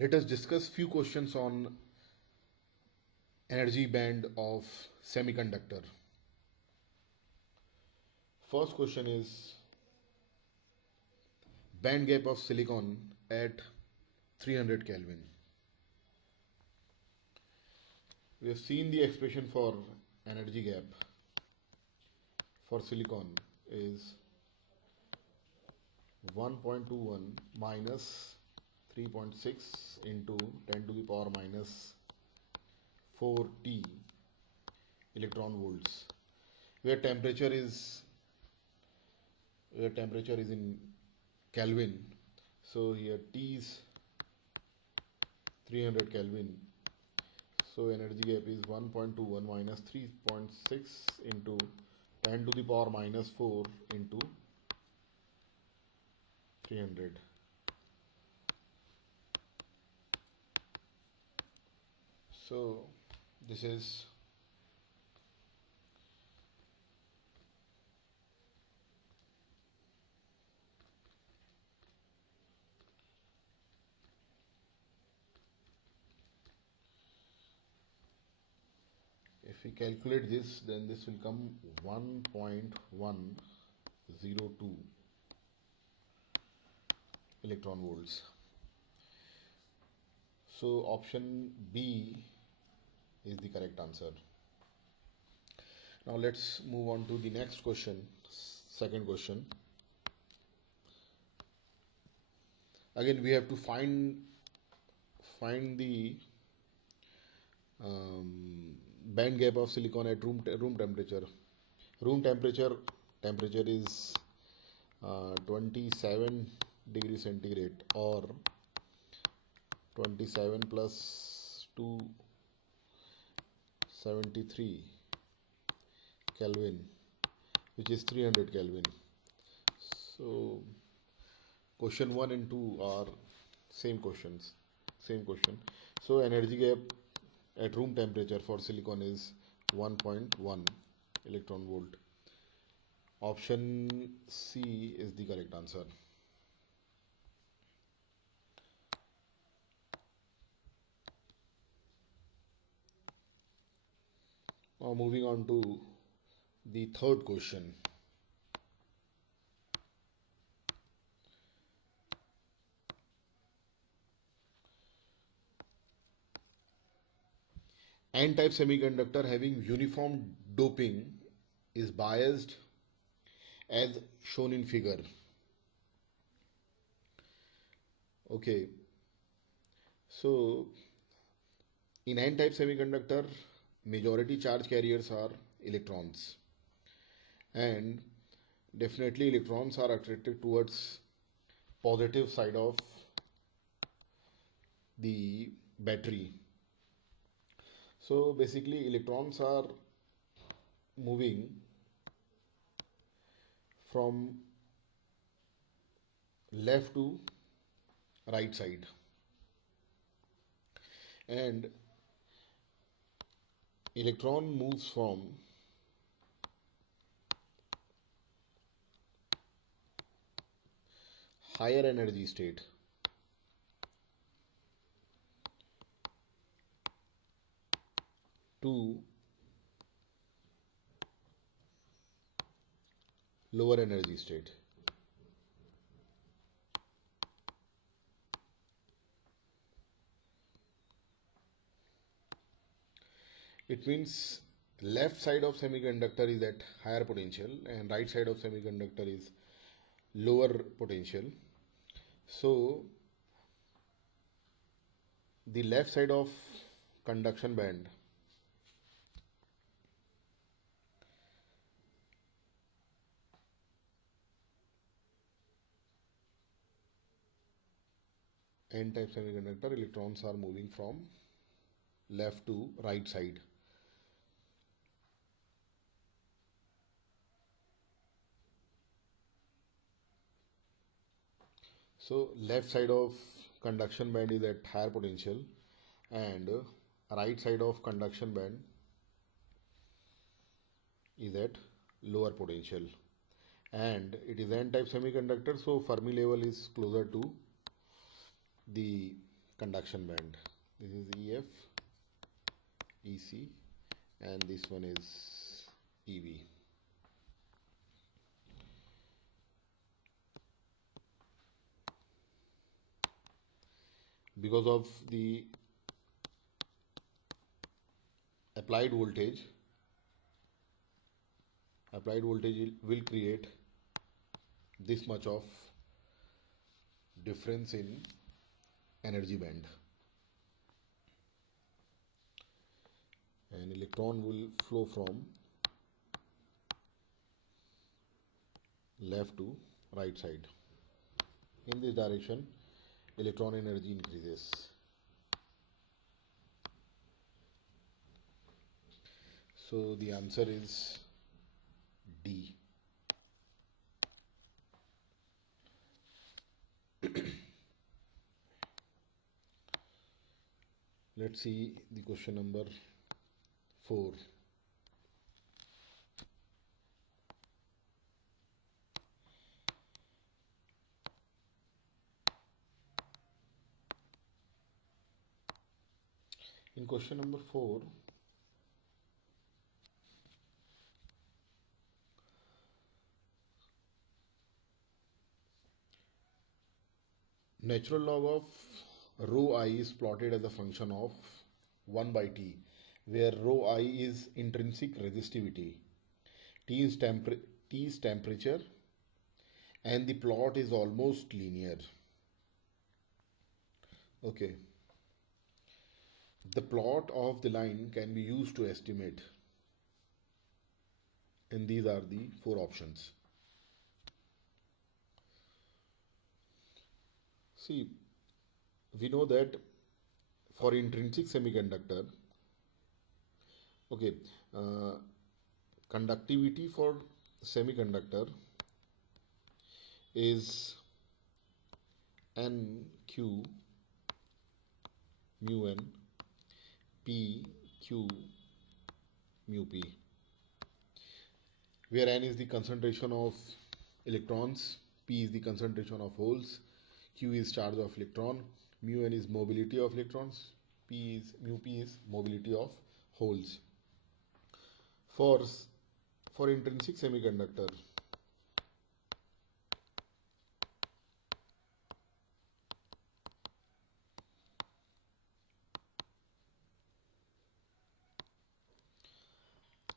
Let us discuss few questions on energy band of semiconductor. First question is band gap of silicon at 300 Kelvin. We have seen the expression for energy gap for silicon is 1.21 minus 3.6 into 10 to the power minus 4T electron volts, where temperature is in Kelvin. So here T is 300 Kelvin. So energy gap is 1.21 minus 3.6 into 10 to the power minus 4 into 300. So this is if we calculate this, then this will come 1.102 electron volts. So option B is the correct answer. Now let's move on to the next question, second question. Again we have to find the band gap of silicon at room temperature. Room temperature is 27 degrees centigrade or 27 plus 273 Kelvin, which is 300 Kelvin. So question 1 and 2 are same question. So energy gap at room temperature for silicon is 1.1 electron volt. Option C is the correct answer. Now moving on to the third question. N-type semiconductor having uniform doping is biased as shown in figure. Okay, so in N-type semiconductor, majority charge carriers are electrons, and definitely electrons are attracted towards positive side of the battery. So basically electrons are moving from left to right side, and electron moves from higher energy state to lower energy state. It means left side of semiconductor is at higher potential and right side of semiconductor is lower potential. So the left side of conduction band N-type semiconductor, electrons are moving from left to right side. So left side of conduction band is at higher potential and right side of conduction band is at lower potential, and it is N-type semiconductor, so Fermi level is closer to the conduction band. This is EF, EC, and this one is EV. Because of the applied voltage will create this much of difference in energy band. An electron will flow from left to right side. In this direction, electron energy increases. So the answer is D. Let's see the question number 4. In question number 4, natural log of rho I is plotted as a function of 1 by T, where rho I is intrinsic resistivity, T is temperature, and the plot is almost linear. Okay. The plot of the line can be used to estimate, and these are the 4 options. See, we know that for intrinsic semiconductor, okay, conductivity for semiconductor is NQ mu N P Q mu P, where N is the concentration of electrons, P is the concentration of holes, Q is charge of electron, mu N is mobility of electrons, mu P is mobility of holes. For intrinsic semiconductor,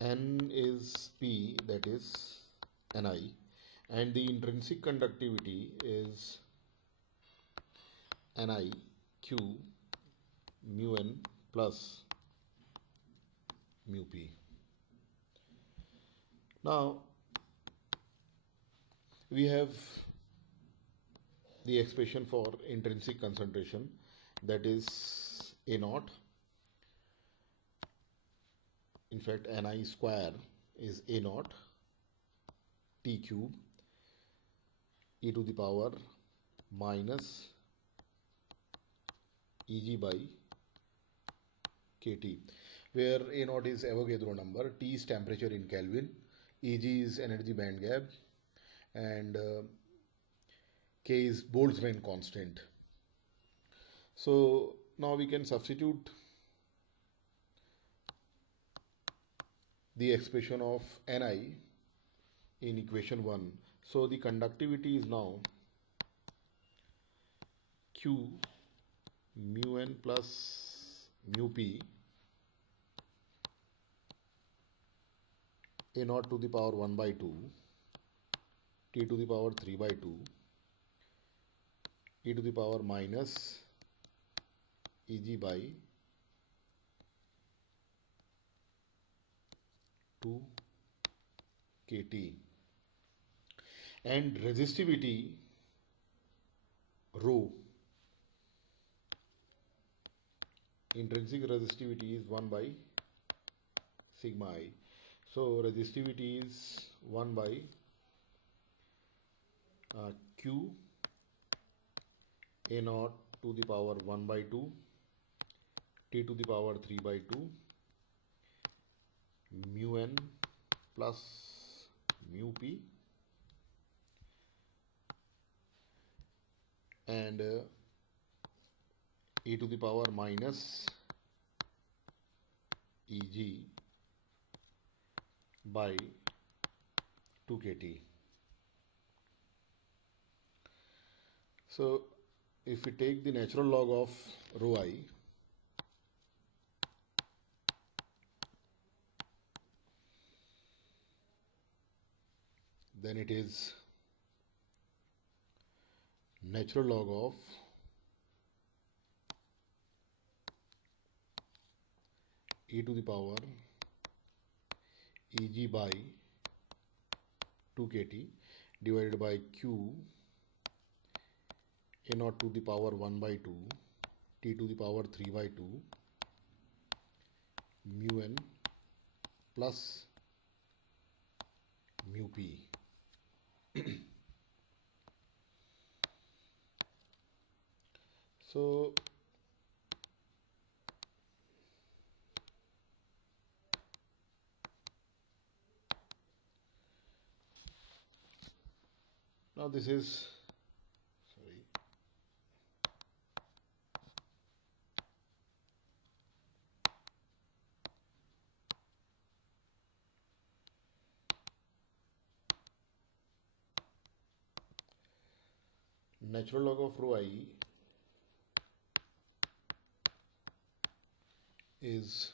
N is P, that is Ni, and the intrinsic conductivity is Ni Q mu N plus mu P. Now we have the expression for intrinsic concentration, that is A naught. In fact, Ni square is A naught T cube e to the power minus Eg by kT, where A naught is Avogadro number, T is temperature in Kelvin, Eg is energy band gap, and K is Boltzmann constant. So now we can substitute the expression of Ni in equation 1. So the conductivity is now Q mu N plus mu P A naught to the power 1 by 2 T to the power 3 by 2 e to the power minus Eg by 2 kT, and resistivity rho, intrinsic resistivity is 1 by sigma I. So resistivity is 1 by Q A naught to the power 1 by 2 T to the power 3 by 2 mu N plus mu P, and e to the power minus Eg by 2 kt. So if we take the natural log of rho I, then it is natural log of e to the power Eg by 2 kt divided by q a naught to the power 1 by 2 t to the power 3 by 2 mu n plus mu p. So now this is natural log of rho I is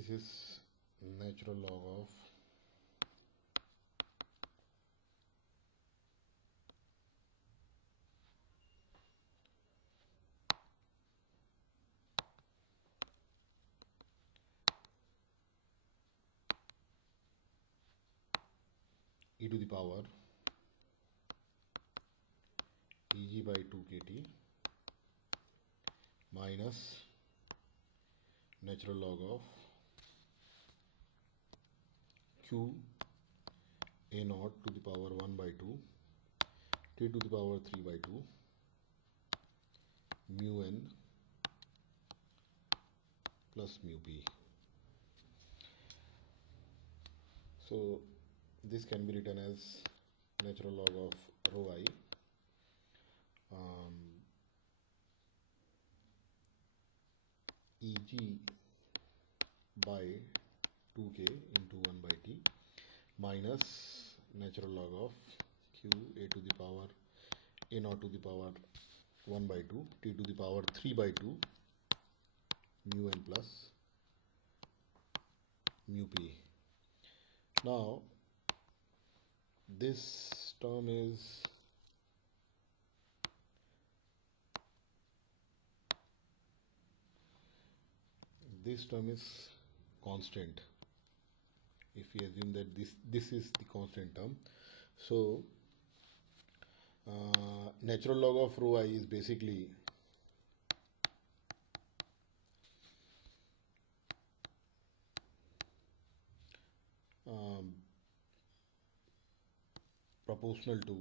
this is natural log of e to the power Eg by 2 kt minus natural log of q a naught to the power 1 by 2 t to the power 3 by 2 mu n plus mu p. So this can be written as natural log of rho I Eg by 2k into 1 by t minus natural log of q a to the power a naught to the power 1 by 2 t to the power 3 by 2 mu n plus mu p. Now this term is constant. If we assume that this is the constant term, so natural log of rho I is basically proportional to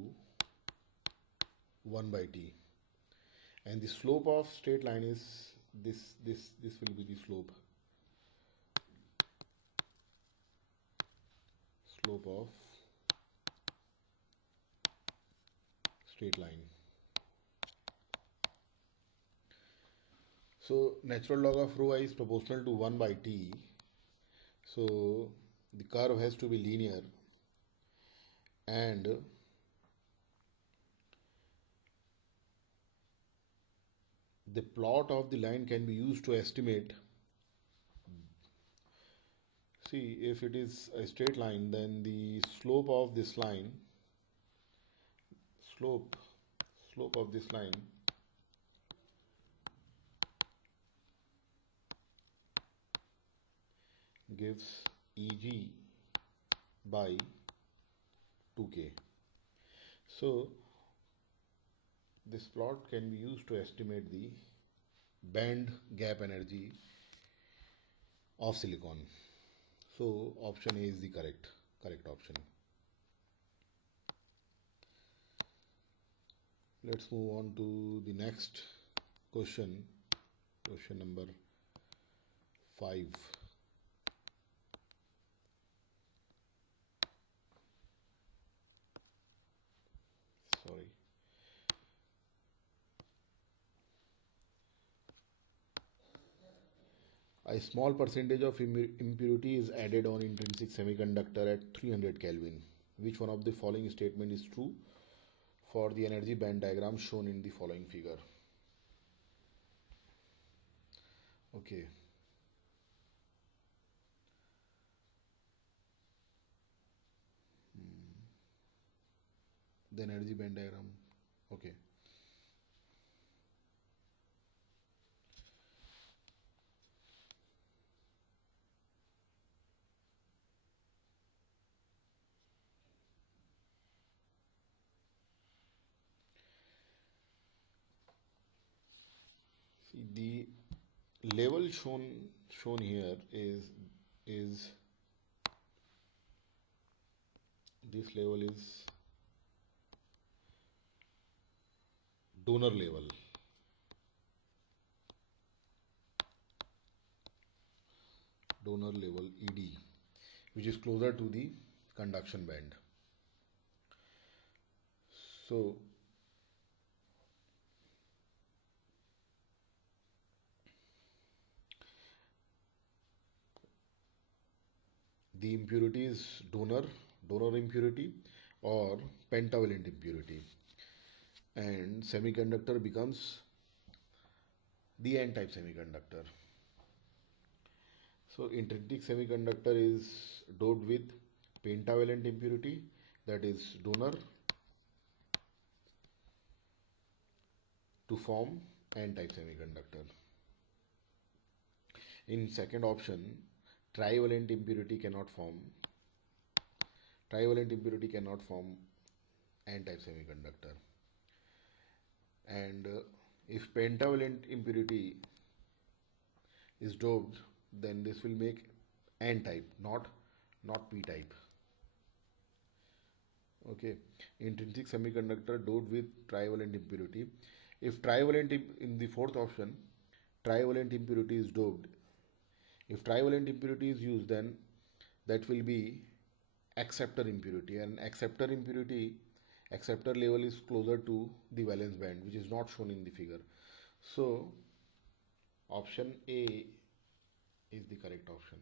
1 by t, and the slope of straight line is this will be the slope of straight line. So natural log of rho I is proportional to 1 by t, so the curve has to be linear, and the plot of the line can be used to estimate. See, if it is a straight line, then the slope of this line, slope slope of this line gives Eg by 2k. So this plot can be used to estimate the band gap energy of silicon. So option A is the correct option. Let's move on to the next question, question number 5. Sorry. A small percentage of impurity is added on intrinsic semiconductor at 300 Kelvin. Which one of the following statement is true for the energy band diagram shown in the following figure? Okay. The energy band diagram. Okay. See, the level shown here is this level is donor level. Donor level ED, which is closer to the conduction band. So the impurity is donor impurity or pentavalent impurity, and semiconductor becomes the n-type semiconductor. So intrinsic semiconductor is doped with pentavalent impurity, that is donor, to form n-type semiconductor. In second option, trivalent impurity cannot form n-type semiconductor, and if pentavalent impurity is doped, then this will make n-type, not p-type. Okay, intrinsic semiconductor doped with trivalent impurity. If trivalent, in the fourth option, trivalent impurity is doped. If trivalent impurity is used, then that will be acceptor impurity, and acceptor level is closer to the valence band, which is not shown in the figure. So option A is the correct option.